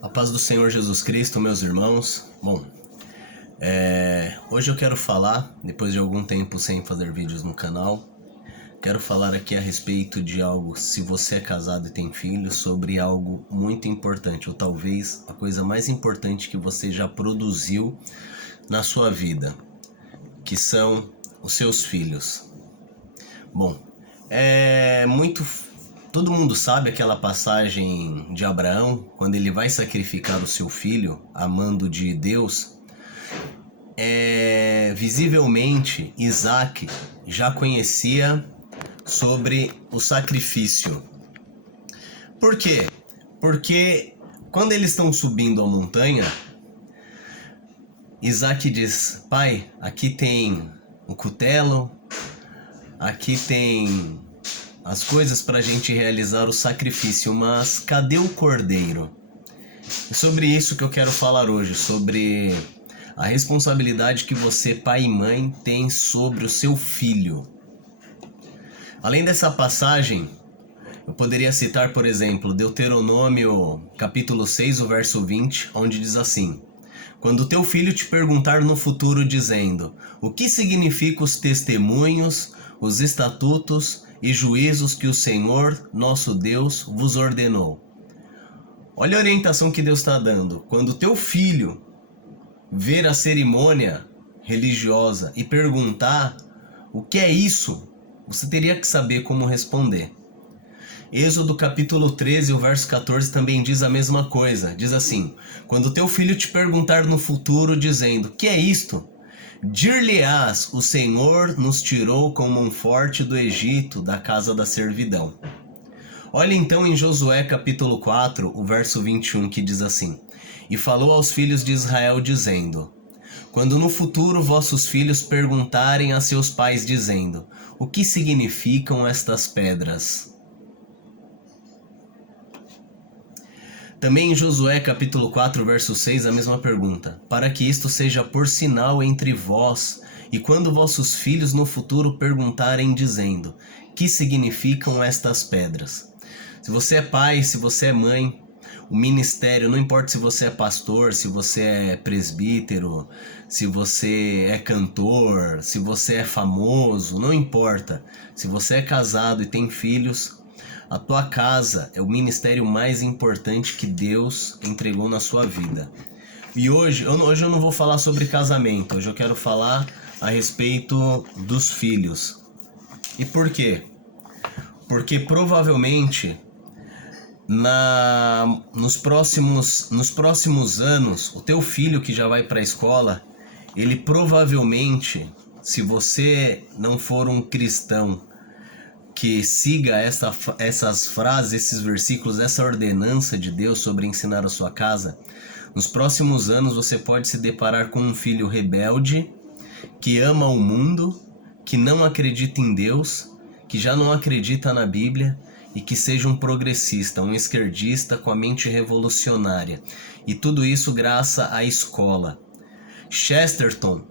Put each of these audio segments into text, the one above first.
A paz do Senhor Jesus Cristo, meus irmãos. Bom, hoje eu quero falar, depois de algum tempo sem fazer vídeos no canal, quero falar aqui a respeito de algo, se você é casado e tem filhos, sobre algo muito importante, ou talvez a coisa mais importante que você já produziu na sua vida, que são os seus filhos. Bom, todo mundo sabe aquela passagem de Abraão, quando ele vai sacrificar o seu filho, a mando de Deus. Visivelmente, Isaac já conhecia sobre o sacrifício. Por quê? Porque quando eles estão subindo a montanha, Isaac diz: pai, aqui tem o cutelo, aqui tem as coisas para a gente realizar o sacrifício, mas cadê o cordeiro? É sobre isso que eu quero falar hoje, sobre a responsabilidade que você, pai e mãe, tem sobre o seu filho. Além dessa passagem, eu poderia citar, por exemplo, Deuteronômio capítulo 6, o verso 20, onde diz assim: quando teu filho te perguntar no futuro dizendo: o que significam os testemunhos, os estatutos e juízos que o Senhor, nosso Deus, vos ordenou. Olha a orientação que Deus está dando. Quando teu filho ver a cerimônia religiosa e perguntar o que é isso, você teria que saber como responder. Êxodo capítulo 13, o verso 14 também diz a mesma coisa. Diz assim: quando teu filho te perguntar no futuro dizendo: que é isto? Dir-lhe-ás: o Senhor nos tirou com mão forte do Egito, da casa da servidão. Olha então em Josué capítulo 4, o verso 21, que diz assim: e falou aos filhos de Israel dizendo: quando no futuro vossos filhos perguntarem a seus pais dizendo: o que significam estas pedras? Também em Josué capítulo 4, verso 6, a mesma pergunta: para que isto seja por sinal entre vós, e quando vossos filhos no futuro perguntarem dizendo: que significam estas pedras? Se você é pai, se você é mãe, o ministério, não importa se você é pastor, se você é presbítero, se você é cantor, se você é famoso, não importa. Se você é casado e tem filhos, a tua casa é o ministério mais importante que Deus entregou na sua vida. E hoje eu não vou falar sobre casamento, hoje eu quero falar a respeito dos filhos. E por quê? Porque provavelmente nos próximos anos, o teu filho que já vai para a escola, ele provavelmente, se você não for um cristão que siga essas frases, esses versículos, essa ordenança de Deus sobre ensinar a sua casa, nos próximos anos você pode se deparar com um filho rebelde, que ama o mundo, que não acredita em Deus, que já não acredita na Bíblia, e que seja um progressista, um esquerdista com a mente revolucionária. E tudo isso graças à escola. Chesterton,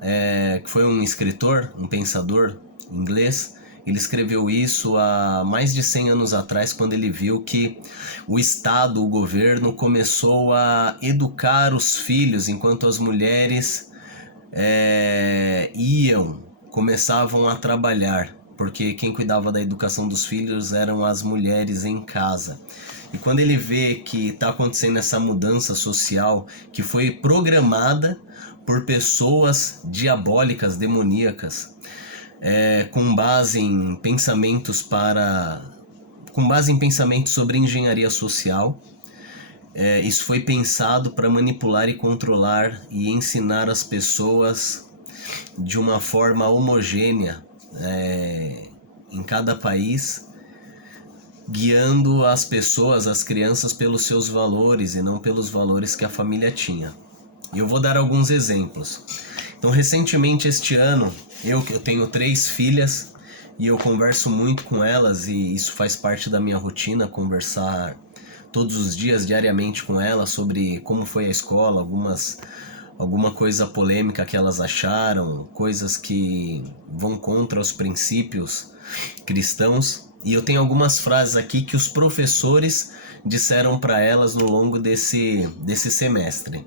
que foi um escritor, um pensador inglês, ele escreveu isso há mais de 100 anos atrás, quando ele viu que o Estado, o governo, começou a educar os filhos, enquanto as mulheres começavam a trabalhar, porque quem cuidava da educação dos filhos eram as mulheres em casa. E quando ele vê que está acontecendo essa mudança social, que foi programada por pessoas diabólicas, demoníacas, com base em pensamentos sobre engenharia social, isso foi pensado para manipular e controlar e ensinar as pessoas de uma forma homogênea em cada país, guiando as pessoas, as crianças, pelos seus valores e não pelos valores que a família tinha. E eu vou dar alguns exemplos. Então, recentemente este ano, eu tenho 3 filhas e eu converso muito com elas, e isso faz parte da minha rotina, conversar todos os dias, diariamente com elas, sobre como foi a escola, alguma coisa polêmica que elas acharam, coisas que vão contra os princípios cristãos, e eu tenho algumas frases aqui que os professores disseram para elas no longo desse semestre.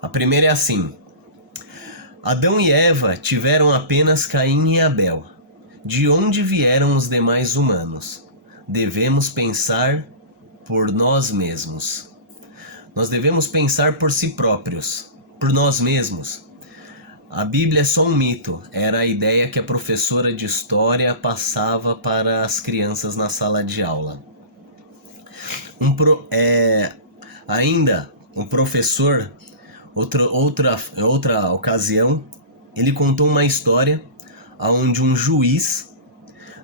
A primeira é assim: Adão e Eva tiveram apenas Caim e Abel. De onde vieram os demais humanos? Devemos pensar por nós mesmos. Nós devemos pensar por si próprios, por nós mesmos. A Bíblia é só um mito, era a ideia que a professora de história passava para as crianças na sala de aula. Ainda, um professor, outra ocasião, ele contou uma história onde um juiz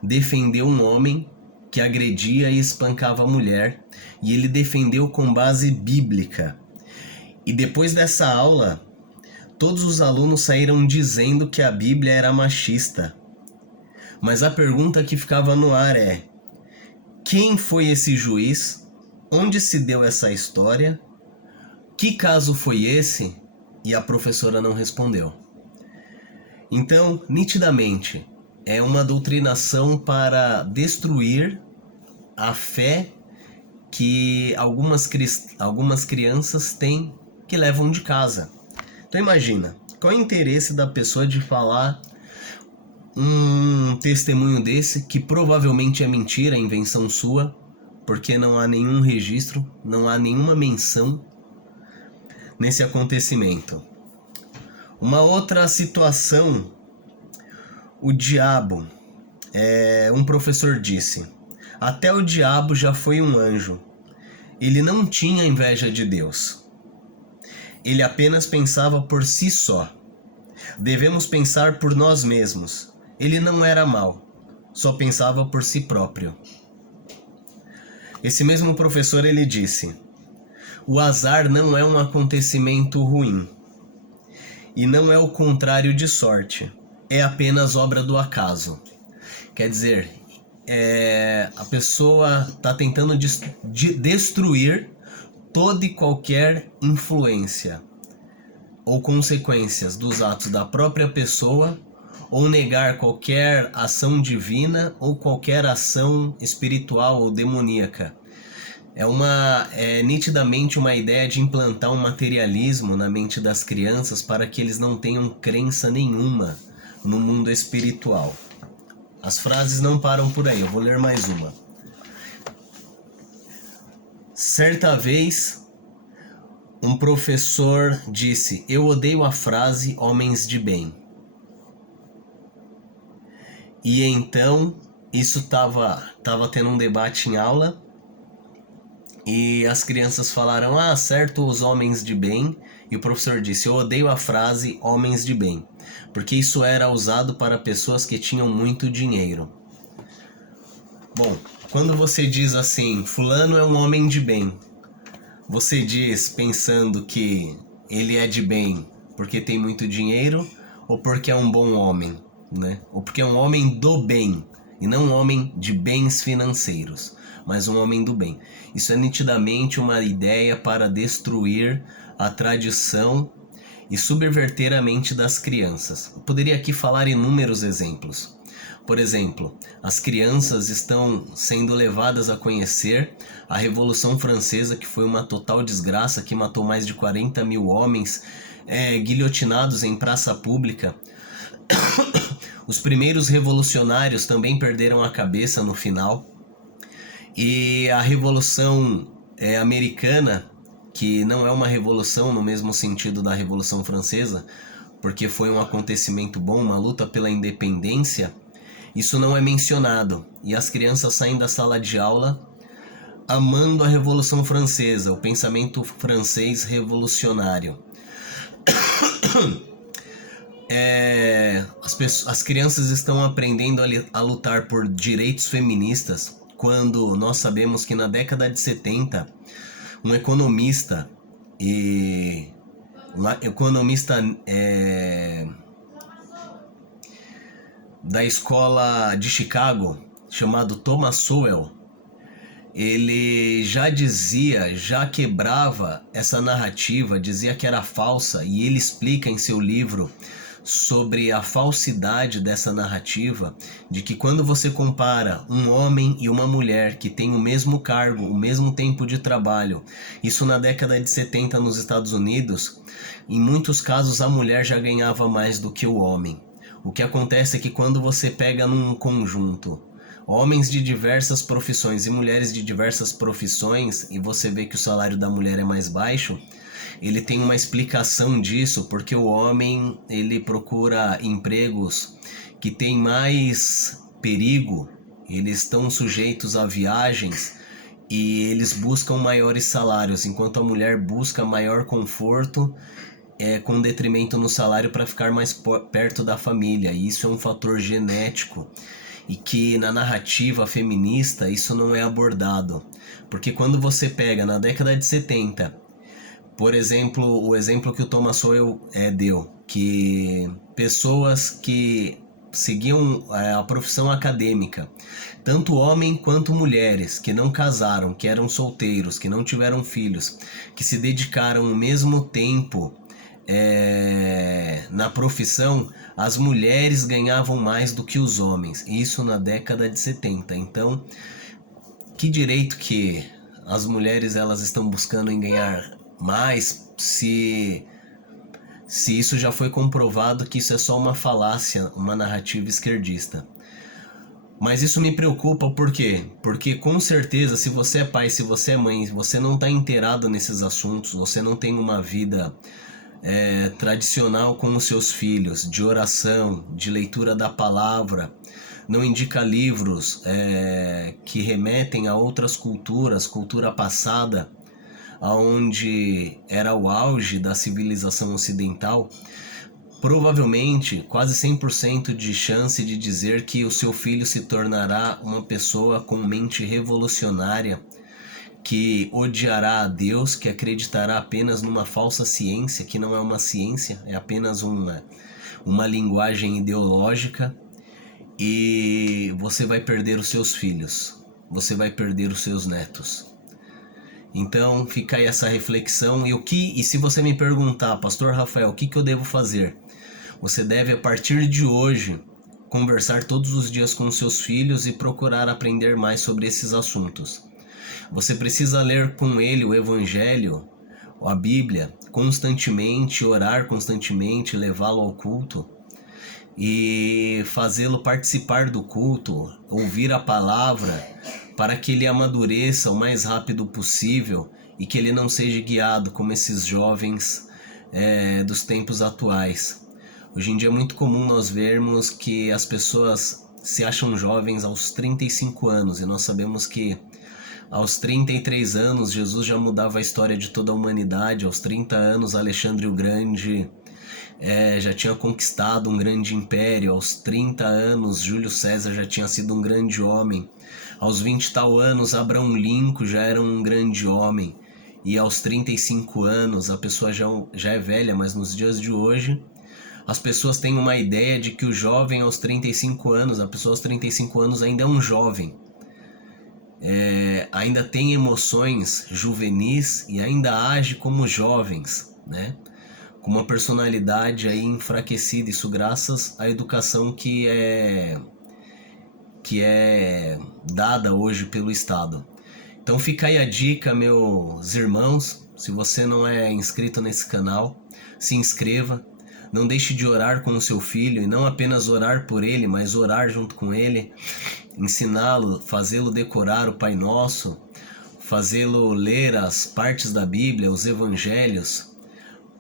defendeu um homem que agredia e espancava a mulher, e ele defendeu com base bíblica. E depois dessa aula, todos os alunos saíram dizendo que a Bíblia era machista. Mas a pergunta que ficava no ar é: quem foi esse juiz? Onde se deu essa história? Que caso foi esse? E a professora não respondeu. Então, nitidamente, é uma doutrinação para destruir a fé que algumas crianças têm, que levam de casa. Então imagina, qual é o interesse da pessoa de falar um testemunho desse, que provavelmente é mentira, é invenção sua, porque não há nenhum registro, não há nenhuma menção nesse acontecimento. Uma outra situação, o diabo, um professor disse: até o diabo já foi um anjo. Ele não tinha inveja de Deus. Ele apenas pensava por si só. Devemos pensar por nós mesmos. Ele não era mau, só pensava por si próprio. Esse mesmo professor, ele disse: o azar não é um acontecimento ruim. E não é o contrário de sorte. É apenas obra do acaso. Quer dizer, a pessoa está tentando destruir toda e qualquer influência ou consequências dos atos da própria pessoa, ou negar qualquer ação divina ou qualquer ação espiritual ou demoníaca. É nitidamente uma ideia de implantar um materialismo na mente das crianças para que eles não tenham crença nenhuma no mundo espiritual. As frases não param por aí, eu vou ler mais uma. Certa vez, um professor disse: eu odeio a frase homens de bem. E então, isso estava tendo um debate em aula, e as crianças falaram: ah, certo, os homens de bem. E o professor disse: eu odeio a frase homens de bem, porque isso era usado para pessoas que tinham muito dinheiro. Bom, quando você diz assim, fulano é um homem de bem, você diz pensando que ele é de bem porque tem muito dinheiro, ou porque é um bom homem, né? Ou porque é um homem do bem, e não um homem de bens financeiros, mas um homem do bem. Isso é nitidamente uma ideia para destruir a tradição e subverter a mente das crianças. Eu poderia aqui falar inúmeros exemplos. Por exemplo, as crianças estão sendo levadas a conhecer a Revolução Francesa, que foi uma total desgraça, que matou mais de 40 mil homens, guilhotinados em praça pública. Os primeiros revolucionários também perderam a cabeça no final. E a Revolução Americana, que não é uma revolução no mesmo sentido da Revolução Francesa, porque foi um acontecimento bom, uma luta pela independência, isso não é mencionado. E as crianças saem da sala de aula amando a Revolução Francesa, o pensamento francês revolucionário. As crianças estão aprendendo a lutar por direitos feministas, quando nós sabemos que na década de 70, um economista da escola de Chicago, chamado Thomas Sowell, ele já quebrava essa narrativa, dizia que era falsa, e ele explica em seu livro sobre a falsidade dessa narrativa de que quando você compara um homem e uma mulher que tem o mesmo cargo, o mesmo tempo de trabalho, isso na década de 70 nos Estados Unidos, em muitos casos a mulher já ganhava mais do que o homem. O que acontece é que quando você pega num conjunto homens de diversas profissões e mulheres de diversas profissões e você vê que o salário da mulher é mais baixo, ele tem uma explicação disso, porque o homem ele procura empregos que têm mais perigo, eles estão sujeitos a viagens e eles buscam maiores salários, enquanto a mulher busca maior conforto com detrimento no salário para ficar mais perto da família. E isso é um fator genético e que na narrativa feminista isso não é abordado. Porque quando você pega na década de 70, por exemplo, o exemplo que o Thomas Sowell deu, que pessoas que seguiam a profissão acadêmica, tanto homem quanto mulheres que não casaram, que eram solteiros, que não tiveram filhos, que se dedicaram o mesmo tempo na profissão, as mulheres ganhavam mais do que os homens, isso na década de 70. Então, que direito que as mulheres elas estão buscando em ganhar mais se isso já foi comprovado que isso é só uma falácia, uma narrativa esquerdista? Mas isso me preocupa, por quê? Porque com certeza, se você é pai, se você é mãe, você não está inteirado nesses assuntos, você não tem uma vida tradicional com os seus filhos, de oração, de leitura da palavra, não indica livros que remetem a outras culturas, cultura passada, onde era o auge da civilização ocidental, provavelmente quase 100% de chance de dizer que o seu filho se tornará uma pessoa com mente revolucionária, que odiará a Deus, que acreditará apenas numa falsa ciência, que não é uma ciência, é apenas uma linguagem ideológica, e você vai perder os seus filhos, você vai perder os seus netos. Então fica aí essa reflexão. E se você me perguntar, Pastor Rafael, o que eu devo fazer? Você deve, a partir de hoje, conversar todos os dias com seus filhos e procurar aprender mais sobre esses assuntos. Você precisa ler com ele o Evangelho, a Bíblia, constantemente, orar constantemente, levá-lo ao culto e fazê-lo participar do culto, ouvir a palavra, para que ele amadureça o mais rápido possível e que ele não seja guiado como esses jovens dos tempos atuais. Hoje em dia é muito comum nós vermos que as pessoas se acham jovens aos 35 anos e nós sabemos que aos 33 anos Jesus já mudava a história de toda a humanidade. Aos 30 anos Alexandre o Grande já tinha conquistado um grande império. Aos 30 anos Júlio César já tinha sido um grande homem. Aos 20 e tal anos Abraham Lincoln já era um grande homem. E aos 35 anos a pessoa já é velha, mas nos dias de hoje as pessoas têm uma ideia de que o jovem aos 35 anos, a pessoa aos 35 anos ainda é um jovem. Ainda tem emoções juvenis e ainda age como jovens, né? Com uma personalidade aí enfraquecida, isso graças à educação que é dada hoje pelo Estado. Então fica aí a dica, meus irmãos, se você não é inscrito nesse canal, se inscreva. Não deixe de orar com o seu filho, e não apenas orar por ele, mas orar junto com ele, ensiná-lo, fazê-lo decorar o Pai Nosso, fazê-lo ler as partes da Bíblia, os Evangelhos,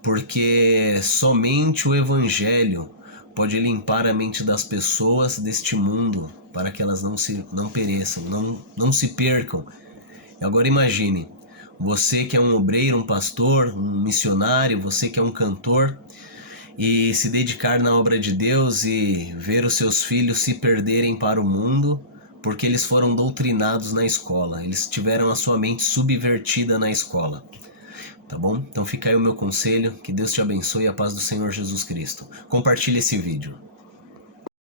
porque somente o Evangelho pode limpar a mente das pessoas deste mundo, para que elas não pereçam, não se percam. Agora imagine, você que é um obreiro, um pastor, um missionário, você que é um cantor, e se dedicar na obra de Deus e ver os seus filhos se perderem para o mundo porque eles foram doutrinados na escola, eles tiveram a sua mente subvertida na escola, tá bom? Então fica aí o meu conselho, que Deus te abençoe e a paz do Senhor Jesus Cristo. Compartilhe esse vídeo.